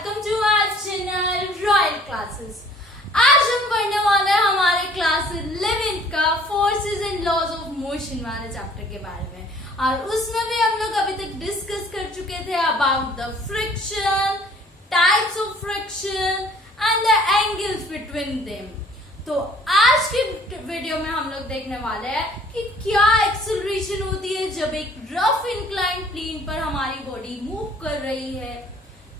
Welcome to our channel Royal Classes. आज हम पढ़ने वाले हैं हमारे क्लास 11 का forces and laws of motion वाले चैप्टर के बारे में, और उसमें भी हम लोग अभी तक डिस्कस कर चुके थे about the friction, types of friction and the angles between them. तो आज की वीडियो में हम लोग देखने वाले हैं कि क्या एक्सेलरेशन होती है जब एक रफ इंक्लाइन प्लेन पर हमारी बॉडी मूव कर रही है,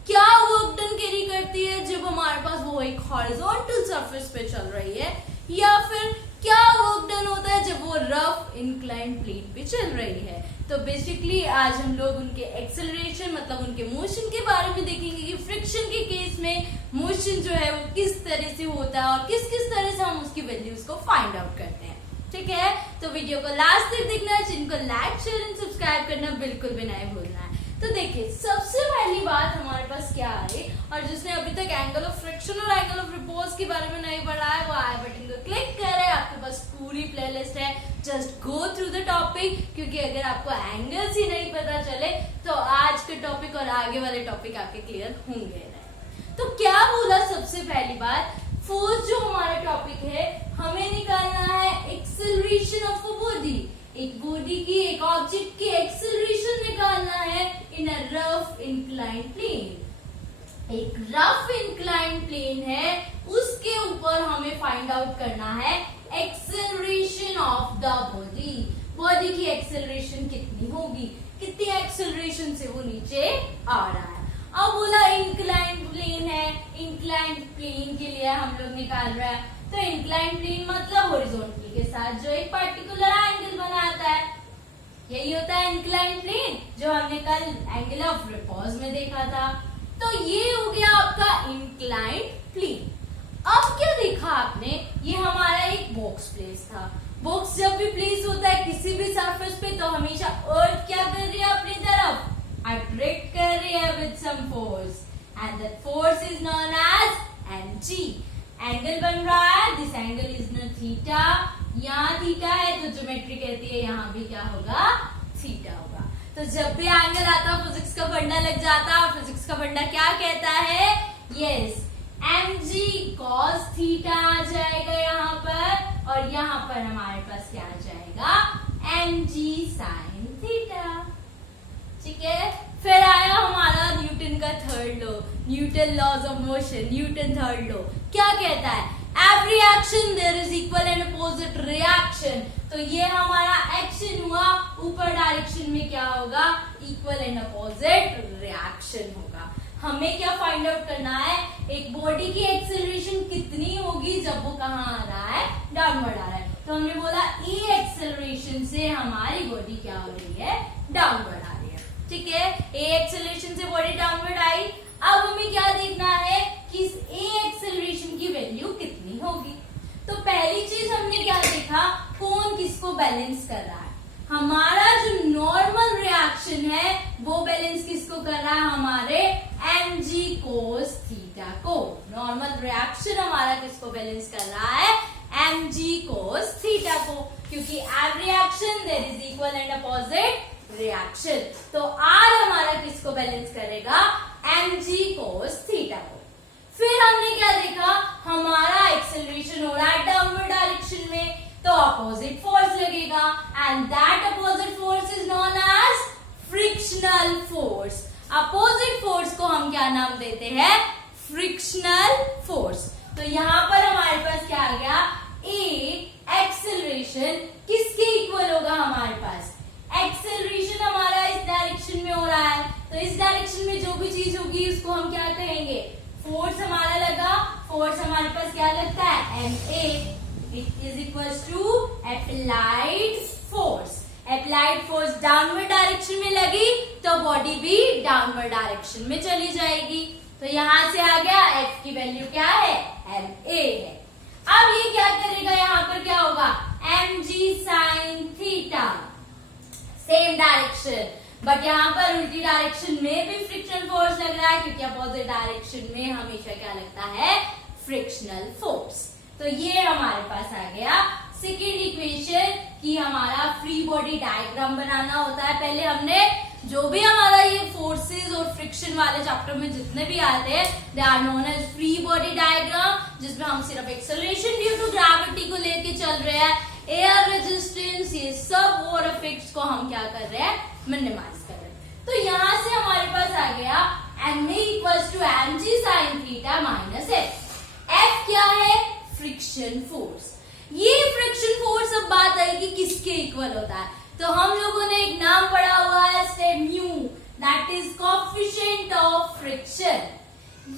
क्या वर्क डन कैरी करती है जब हमारे पास वो एक हॉरिजॉन्टल सरफेस पे चल रही है, या फिर क्या वर्क डन होता है जब वो रफ इंक्लाइन प्लेन पे चल रही है। तो बेसिकली आज हम लोग उनके एक्सेलरेशन मतलब उनके मोशन के बारे में देखेंगे कि फ्रिक्शन के केस में मोशन जो है वो किस तरह से होता है और किस किस तरह से हम उसकी वैल्यूज को फाइंड आउट करते हैं। ठीक है, तो वीडियो को लास्ट तक देखना है, जिनको लाइक शेयर एंड सब्सक्राइब करना बिल्कुल भी नहीं भूलना है। तो देखिए, सबसे पहली बात हमारे पास क्या है, और जिसने अभी तक एंगल ऑफ फ्रिक्शन और एंगल ऑफ रिपोज के बारे में नहीं पढ़ा है वो आई बटन को क्लिक करे, आपके पास पूरी प्लेलिस्ट है, just go through the topic. क्योंकि अगर आपको एंगल्स ही नहीं पता चले तो आज के टॉपिक और आगे वाले टॉपिक आपके क्लियर होंगे नहीं। तो क्या बोला, सबसे पहली बात, फोर्स जो हमारा टॉपिक है हमें निकालना है एक्सेलरेशन ऑफ अ बॉडी। एक बॉडी की, एक ऑब्जेक्ट की एक्सेलरेशन निकालना है इन अ रफ इंक्लाइन प्लेन। एक रफ इंक्लाइन प्लेन है, उसके ऊपर हमें फाइंड आउट करना है acceleration of the body. Body की एक्सेलरेशन कितनी होगी, कितनी एक्सेलरेशन से वो नीचे आ रहा है। अब बोला इंक्लाइन प्लेन है, इंक्लाइन प्लेन के लिए हम लोग निकाल रहे हैं, तो इंक्लाइन प्लेन मतलब हॉरिजॉन्टल के साथ जो एक पर्टिकुलर एंगल बनाता है, यही होता है इंक्लाइन प्लेन, जो हमने कल एंगल ऑफ रिपोज में देखा था। तो ये हो गया आपका इंक्लाइन प्लेन। अब क्या देखा आपने, ये हमारा एक बॉक्स प्लेस था। बॉक्स जब भी प्लेस होता है किसी भी सरफेस पे तो हमेशा अर्थ क्या कर रही है, अपनी तरफ अट्रैक्ट कर रही है with some force, and that force is known as mg। Angle बन रहा है, दिस एंगल इज न थीटा, यहाँ थीटा है तो ज्योमेट्री कहती है यहाँ भी क्या होगा, थीटा होगा। तो जब भी एंगल आता है फिजिक्स का फंडा लग जाता है। फिजिक्स का फंडा क्या कहता है, यस mg cos थीटा आ जाएगा यहाँ पर, और यहाँ पर हमारे पास क्या आ जाएगा, mg sin थीटा। ठीक है, फिर आया हमारा न्यूटन का third law, Newton laws of motion, Newton third law क्या कहता है, every action there is equal and opposite reaction. तो ये हमारा एक्शन हुआ, ऊपर डायरेक्शन में क्या होगा, इक्वल एंड अपोजिट रिएक्शन होगा। हमें क्या फाइंड आउट करना है, एक बॉडी की एक्सेलरेशन कितनी होगी जब वो कहाँ आ रहा है, डाउनवर्ड आ रहा है। तो हमने बोला ई एक्सेलरेशन से हमारी बॉडी क्या हो रही है, डाउनवर्ड आ रही है। ठीक है, ए एक्सेलरेशन से बॉडी डाउनवर्ड आई। अब हमें क्या देखना है कि इस ए एक्सेलरेशन की वैल्यू कितनी होगी। तो पहली चीज हमने क्या देखा, कौन किसको बैलेंस कर रहा है। हमारा जो नॉर्मल रिएक्शन है वो बैलेंस किसको कर रहा है, हमारे mg cos थीटा को। नॉर्मल रिएक्शन हमारा किसको बैलेंस कर रहा है, mg cos थीटा को, क्योंकि every action there is equal and opposite reaction. तो R हमारा किसको बैलेंस करेगा, mg cos थीटा को। फिर हमने क्या देखा, हमारा एक्सेलरेशन हो रहा है डाउनवर्ड डायरेक्शन में, तो अपोजिट फोर्स लगेगा, and that opposite force is known as frictional force. Opposite force को हम क्या नाम देते हैं, फ्रिक्शनल फोर्स। तो यहाँ पर हमारे पास क्या आ गया, ए एक्सेलरेशन किसके इक्वल होगा, हमारे पास एक्सेलरेशन हमारा इस डायरेक्शन में हो रहा है, तो इस डायरेक्शन में जो भी चीज होगी उसको हम क्या कहेंगे, फोर्स हमारा लगा। फोर्स हमारे पास क्या लगता है, ma, it is equals to applied force. Applied force downward direction में लगी तो बॉडी भी डाउनवर्ड डायरेक्शन में चली जाएगी। तो यहां से आ गया F की वैल्यू क्या है, ma है। अब ये क्या करेगा, यहाँ पर क्या होगा, mg sin theta, same direction, but यहाँ पर उल्टी डायरेक्शन में भी फ्रिक्शनल फोर्स लग रहा है, क्योंकि अपोजिट डायरेक्शन में हमेशा क्या लगता है, फ्रिक्शनल फोर्स। तो ये हमारे पास आ गया सेकेंड इक्वेशन कि हमारा फ्री बॉडी डायग्राम बनाना होता है। पहले हमने जो भी हमारा ये फोर्सेस और फ्रिक्शन वाले चैप्टर में जितने भी आते हैं they are known as free body diagram, जिसमें हम सिर्फ एक्सेलरेशन ड्यू टू ग्रेविटी को लेके चल रहे हैं, एयर रेजिस्टेंस, ये सब और इफेक्ट्स को हम क्या कर रहे हैं, मिनिमाइज कर रहे हैं। तो यहाँ से हमारे पास आ गया ma equals to mg sin theta minus f क्या है, फ्रिक्शन फोर्स। ये फ्रिक्शन फोर्स अब बात आई कि किसके इक्वल होता है, तो हम लोगों ने एक नाम पढ़ा हुआ है mu, that is coefficient of friction.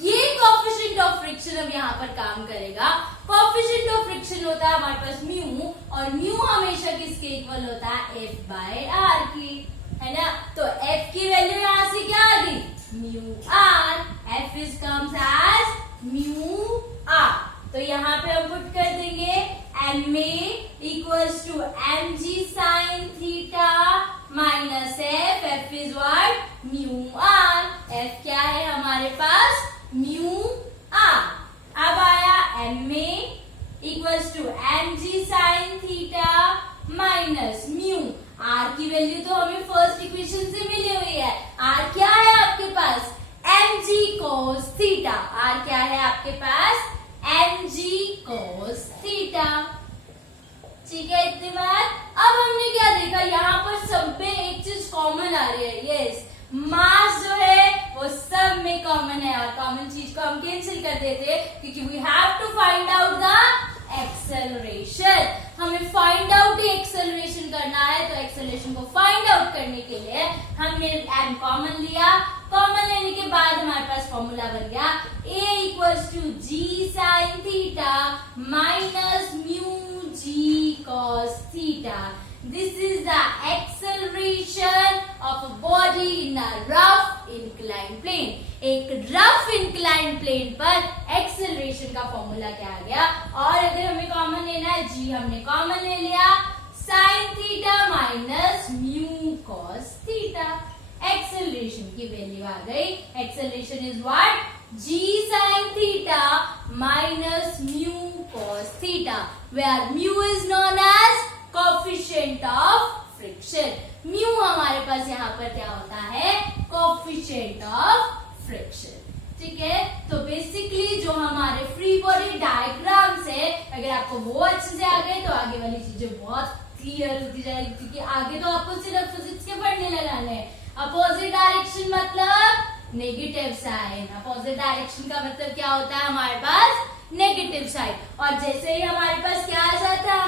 ये कोएफिशिएंट ऑफ फ्रिक्शन अब यहाँ पर काम करेगा। कोएफिशिएंट ऑफ फ्रिक्शन होता है हमारे पास म्यू, और म्यू हमेशा किसके इक्वल होता है, f बाय आर की, है ना। तो f की वैल्यू यहाँ से क्या आ गई, mu R, f is comes as mu R. तो यहाँ पे हम पुट कर देंगे ma equals to mg sin theta minus f is what, mu R. f क्या है हमारे पास, म्यू आर। अब आया ma equals to mg sin theta minus mu, r की वैल्यू तो हमें फर्स्ट इक्वेशन से मिली हुई है। r क्या है आपके पास, mg cos थीटा। r क्या है आपके पास, mg cos थीटा। ठीक है, इतनी बात। अब हमने क्या देखा, यहाँ पर सब में एक चीज कॉमन आ रही है, यस, मास जो है वो सब में कॉमन है, और कॉमन चीज को हम कैंसिल कर देते हैं क्योंकि we have to find out the acceleration. हमें फाइंड आउट एक्सेलरेशन करना है, तो एक्सेलरेशन को फाइंड आउट करने के लिए हमने m कॉमन लिया। कॉमन लेने के बाद हमारे पास फॉर्मूला बन गया a equals to g sin theta minus mu g cos theta. This is the acceleration of a body in a rough inclined plane. एक रफ इंक्लाइन प्लेन पर एक्सेलरेशन का फॉर्मूला क्या आ गया, और अगर हमें कॉमन लेना है, जी हमने कॉमन ले लिया, sine theta minus mu cos theta. Acceleration की वैल्यू आ गई, acceleration is what, g sine theta minus mu cos theta, where mu is known as coefficient of friction. Mu हमारे पास यहाँ पर क्या होता है, कोएफिशिएंट ऑफ फ्रिक्शन। ठीक है, तो बेसिकली जो हमारे फ्री बॉडी डायग्राम्स है, अगर आपको वो अच्छे से आ गए तो आगे वाली चीजें बहुत क्लियर होती जाएगी, क्योंकि आगे तो आपको सिर्फ फिजिक्स के पढ़ने लगाने हैं। अपोजिट डायरेक्शन मतलब नेगेटिव साइन, अपोजिट डायरेक्शन का मतलब क्या होता है हमारे पास, नेगेटिव साइन। और जैसे ही हमारे पास क्या आ जाता है,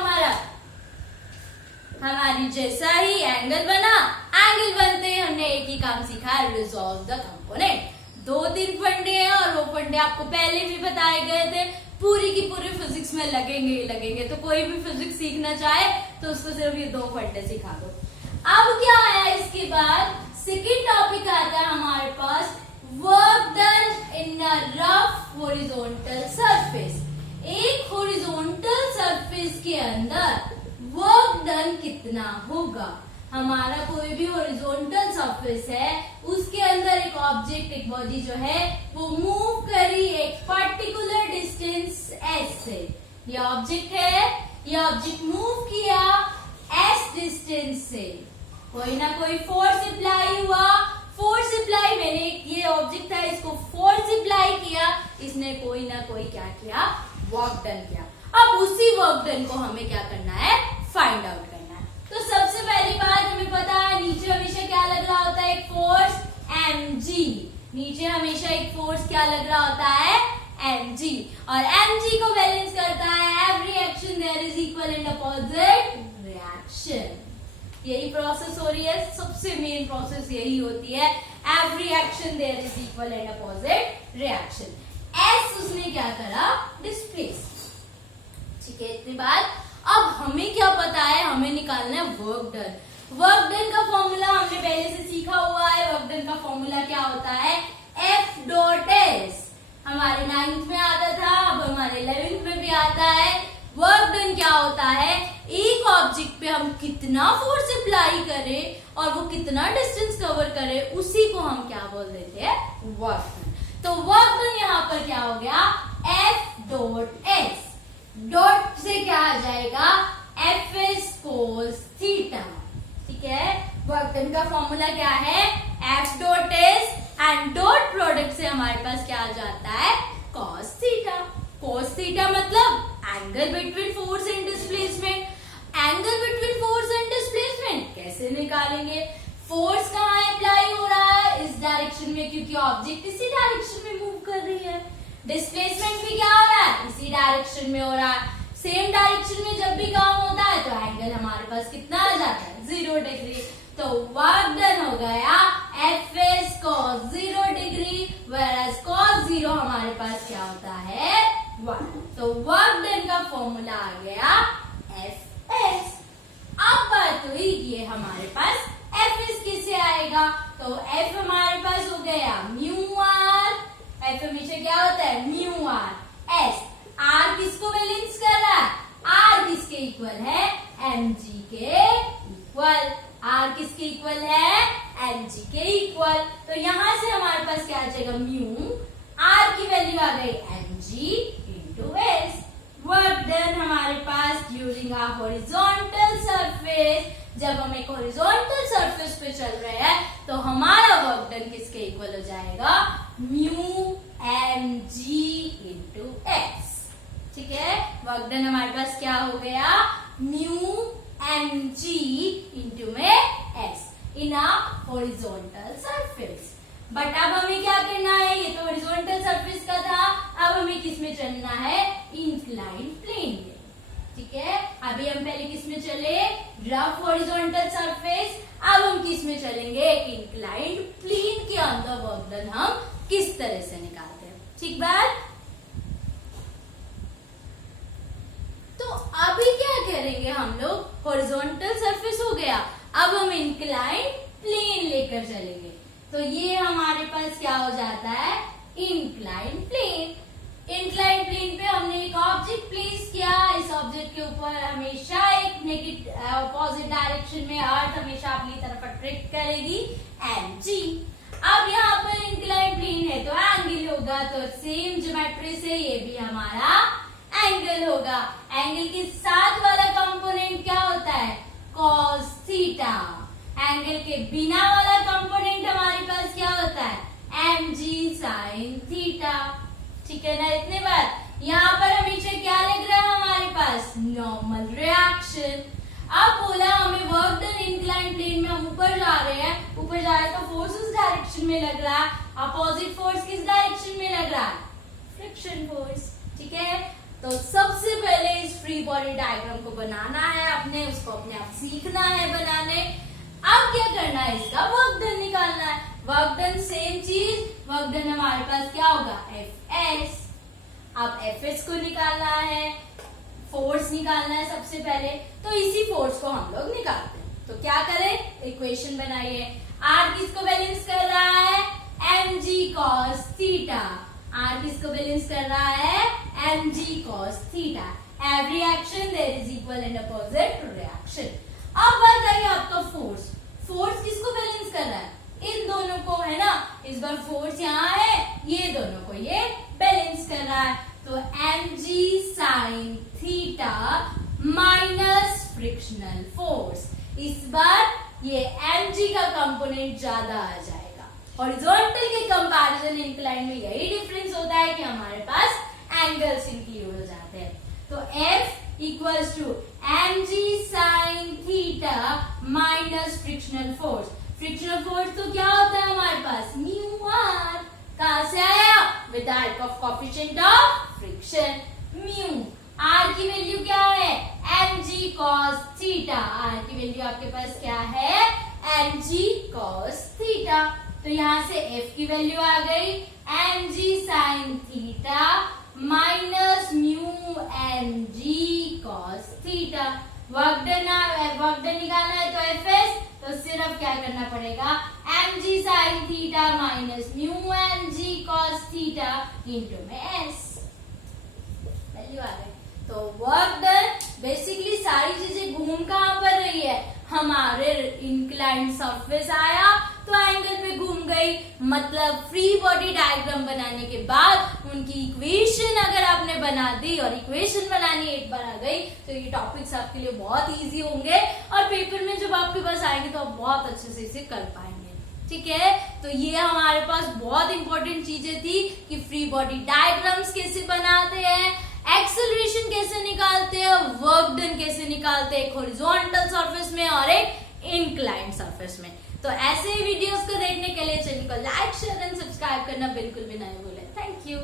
हमारी जैसा ही एंगल बना, एंगल बनते ही हमने एक ही काम सीखा, रिजॉल्व द कंपोनेंट। 2-3 फंडे हैं, और वो फंडे आपको पहले भी बताए गए थे, पूरी की पूरी फिजिक्स में लगेंगे ही लगेंगे। तो कोई भी फिजिक्स सीखना चाहे तो उसको सिर्फ ये 2 फंडे सिखा दो। अब क्या आया इसके बाद, सेकेंड टॉपिक आता है हमारे पास, work done in a rough horizontal surface. एक हॉरिजॉन्टल सरफेस के अंदर वर्क डन कितना होगा। हमारा कोई भी हॉरिजॉन्टल सरफेस है, उसके अंदर एक ऑब्जेक्ट, एक बॉडी जो है वो मूव करी एक पर्टिकुलर डिस्टेंस s से। ये ऑब्जेक्ट है, ये ऑब्जेक्ट मूव किया s डिस्टेंस से, कोई ना कोई फोर्स अप्लाई हुआ। फोर्स अप्लाई, मैंने ये ऑब्जेक्ट था, इसको फोर्स अप्लाई किया, इसने कोई ना कोई क्या किया, वर्क डन किया। अब उसी वर्क डन को हमें क्या करना है, फाइंड आउट करना है। तो सबसे पहली बात हमें पता है, नीचे हमेशा क्या लग रहा होता है, एक फोर्स mg। नीचे हमेशा एक फोर्स क्या लग रहा होता है, mg, और mg को बैलेंस करता है every action there is equal and opposite reaction. यही प्रोसेस हो रही है, सबसे मेन प्रोसेस यही होती है, every action there is equal and opposite reaction. s उसने क्या करा, डिस्प्लेस। ठीक है, इतनी बात। अब हमें क्या पता है, हमें निकालना है वर्क डन। वर्क डन का फॉर्मूला हमने पहले से सीखा हुआ है। वर्क डन का फॉर्मूला क्या होता है, F डॉट S। हमारे 9th में आता था, अब हमारे 11th में भी आता है। वर्क डन क्या होता है, एक ऑब्जेक्ट पे हम कितना फोर्स अप्लाई करें और वो कितना डिस्टेंस कवर करे, उसी को हम क्या बोल देते हैं, वर्क डन। तो वर्क डन यहाँ पर क्या हो गया, F डॉट S। डॉट से क्या आ जाएगा, Fs cos थीटा। ठीक है, वर्क डन का फॉर्मूला क्या है, F डॉट हमारे पास क्या आ जाता है, cos थीटा। cos थीटा मतलब angle between force and displacement. Angle between force and displacement कैसे निकालेंगे? फोर्स कहाँ अप्लाई हो रहा है, इस डायरेक्शन में, क्योंकि ऑब्जेक्ट इसी डायरेक्शन में मूव कर रही है। डिस्प्लेसमेंट भी क्या हो रहा है, इसी डायरेक्शन में हो रहा है। सेम डायरेक्शन में जब भी काम होता है तो एंगल हमारे पास कितना आ जाता है, 0 डिग्री। तो वर्क डन हो गया F S cos 0 degree, whereas cos 0 हमारे पास क्या होता है, 1। तो वर्क डन का फॉर्मूला आ गया एफ एस। अब बात हुई ये हमारे पास एफ एस कैसे आएगा, तो एफ हमारे पास हो गया म्यू आर। एफ हमेशा क्या होता है, म्यू आर। एस आर किसको बैलेंस कर रहा है, आर किसके इक्वल है, एम जी के इक्वल। आर किसके इक्वल है, एम जी के इक्वल। तो यहां से हमारे पास क्या आ जाएगा, म्यू आर की वैल्यू आ गई m g into s. Work done हमारे पास ड्यूरिंग अ हॉरिजॉन्टल सरफेस। जब हम एक हॉरिजॉन्टल सरफेस पे चल रहे हैं तो हमारा वर्क डन किसके इक्वल हो जाएगा, mu m g into s. ठीक है, वर्क डन हमारे पास क्या हो गया, म्यू एम जी इंटू में s in a horizontal surface. But अब हमें क्या करना है, ये तो हॉरिजॉन्टल सरफेस का था, अब हमें किस में चलना है, इंक्लाइंड प्लेन में। ठीक है, अभी हम पहले किस में चले, रफ हॉरिजॉन्टल सरफेस। अब हम किस में चलेंगे, इंक्लाइंड प्लेन के अंदर वर्क डन हम किस तरह से निकालते हैं। ठीक बात। तो अभी क्या करेंगे हम लोग, हॉरिजॉन्टल सरफेस हो गया, अब हम इंक्लाइंड प्लेन लेकर चलेंगे। तो ये हमारे पास क्या हो जाता है, इंक्लाइंड प्लेन। इंक्लाइंड प्लेन पे हमने एक ऑब्जेक्ट प्लेस किया, इस ऑब्जेक्ट के ऊपर हमेशा एक नेगेटिव अपोजिट डायरेक्शन में अर्थ हमेशा अपनी तरफ अट्रैक्ट करेगी, एम जी। अब यहाँ पर इंक्लाइंड प्लेन है तो एंगल होगा, तो सेम ज्योमेट्री से ये भी हमारा एंगल होगा। एंगल के साथ वाला कंपोनेंट क्या होता है, कॉस थीटा। एंगल के बिना वाला कंपोनेंट हमारे पास क्या होता है, एम जी साइन थीटा। ठीक है ना, इतने बात। यहाँ पर हमेशा क्या लग रहा है हमारे पास, नॉर्मल रिएक्शन। अब बोला हमें वर्क डन इंक्लाइंड प्लेन में, हम ऊपर जा रहे हैं, ऊपर जा रहे हैं तो फोर्स उस डायरेक्शन में लग रहा है, अपोजिट फोर्स किस डायरेक्शन में लग रहा है, फ्रिक्शन फोर्स। ठीक है, तो सबसे पहले इस फ्री बॉडी डायग्राम को बनाना है अपने, उसको अपने आप सीखना है बनाने। अब क्या करना है, इसका वर्क डन निकालना है। वर्क डन सेम चीज, वर्क डन हमारे पास क्या होगा, एफ एस। अब एफ एस को निकालना है, फोर्स निकालना है सबसे पहले, तो इसी फोर्स को हम लोग निकालते हैं। तो क्या करें, इक्वेशन बनाइए। आर किसको बैलेंस कर रहा है, m g cos theta. R किसको बैलेंस कर रहा है, m g cos theta. Every action there is equal and opposite reaction. अब बात आई आपका फोर्स। फोर्स किसको बैलेंस कर रहा है, इन दोनों को, है ना। इस बार फोर्स यहाँ है, ये दोनों को ये बैलेंस कर रहा है। तो m g sine theta minus frictional force. इस बार ये एम जी का कंपोनेंट ज्यादा आ जाएगा। हॉरिजॉन्टल के कंपैरिजन इंक्लाइन में यही डिफरेंस होता है कि हमारे पास एंगल्स इंक्लूड हो जाते हैं। तो F equals to m g sine theta minus frictional force. Frictional force तो क्या होता है हमारे पास, म्यू आर। कहां से आया, with the help of coefficient of friction, mu. R की वैल्यू क्या है, m g cos theta. R की वैल्यू आपके पास क्या है, एम जी कॉस थीटा। तो यहां से F की वैल्यू आ गई m g sine theta minus mu m g cos theta. Work done निकालना है तो एफ एस, तो सिर्फ क्या करना पड़ेगा, m g sine theta minus mu m g cos theta into में एस। वैल्यू आ गई। तो वर्क डन बेसिकली सारी चीजें घूम कहां पर रही है, हमारे इंक्लाइंड सरफेस आया तो एंगल पे घूम गई। मतलब फ्री बॉडी डायग्राम बनाने के बाद उनकी इक्वेशन अगर आपने बना दी और इक्वेशन बनानी एक बार आ गई तो ये टॉपिक्स आपके लिए बहुत इजी होंगे और पेपर में जब आपके पास आएंगे तो आप बहुत अच्छे से इसे कर पाएंगे। ठीक है। तो ये हमारे पास बहुत इंपॉर्टेंट चीजें थी कि फ्री बॉडी डायग्राम्स कैसे बनाते हैं, एक्सेलरेशन कैसे निकालते हैं, वर्क डन कैसे निकालते हैं, एक हॉरिजॉन्टल सरफेस में और एक इंक्लाइंड सरफेस में। तो ऐसे वीडियोस को देखने के लिए चैनल को लाइक शेयर एंड सब्सक्राइब करना बिल्कुल भी नहीं भूलें। Thank you.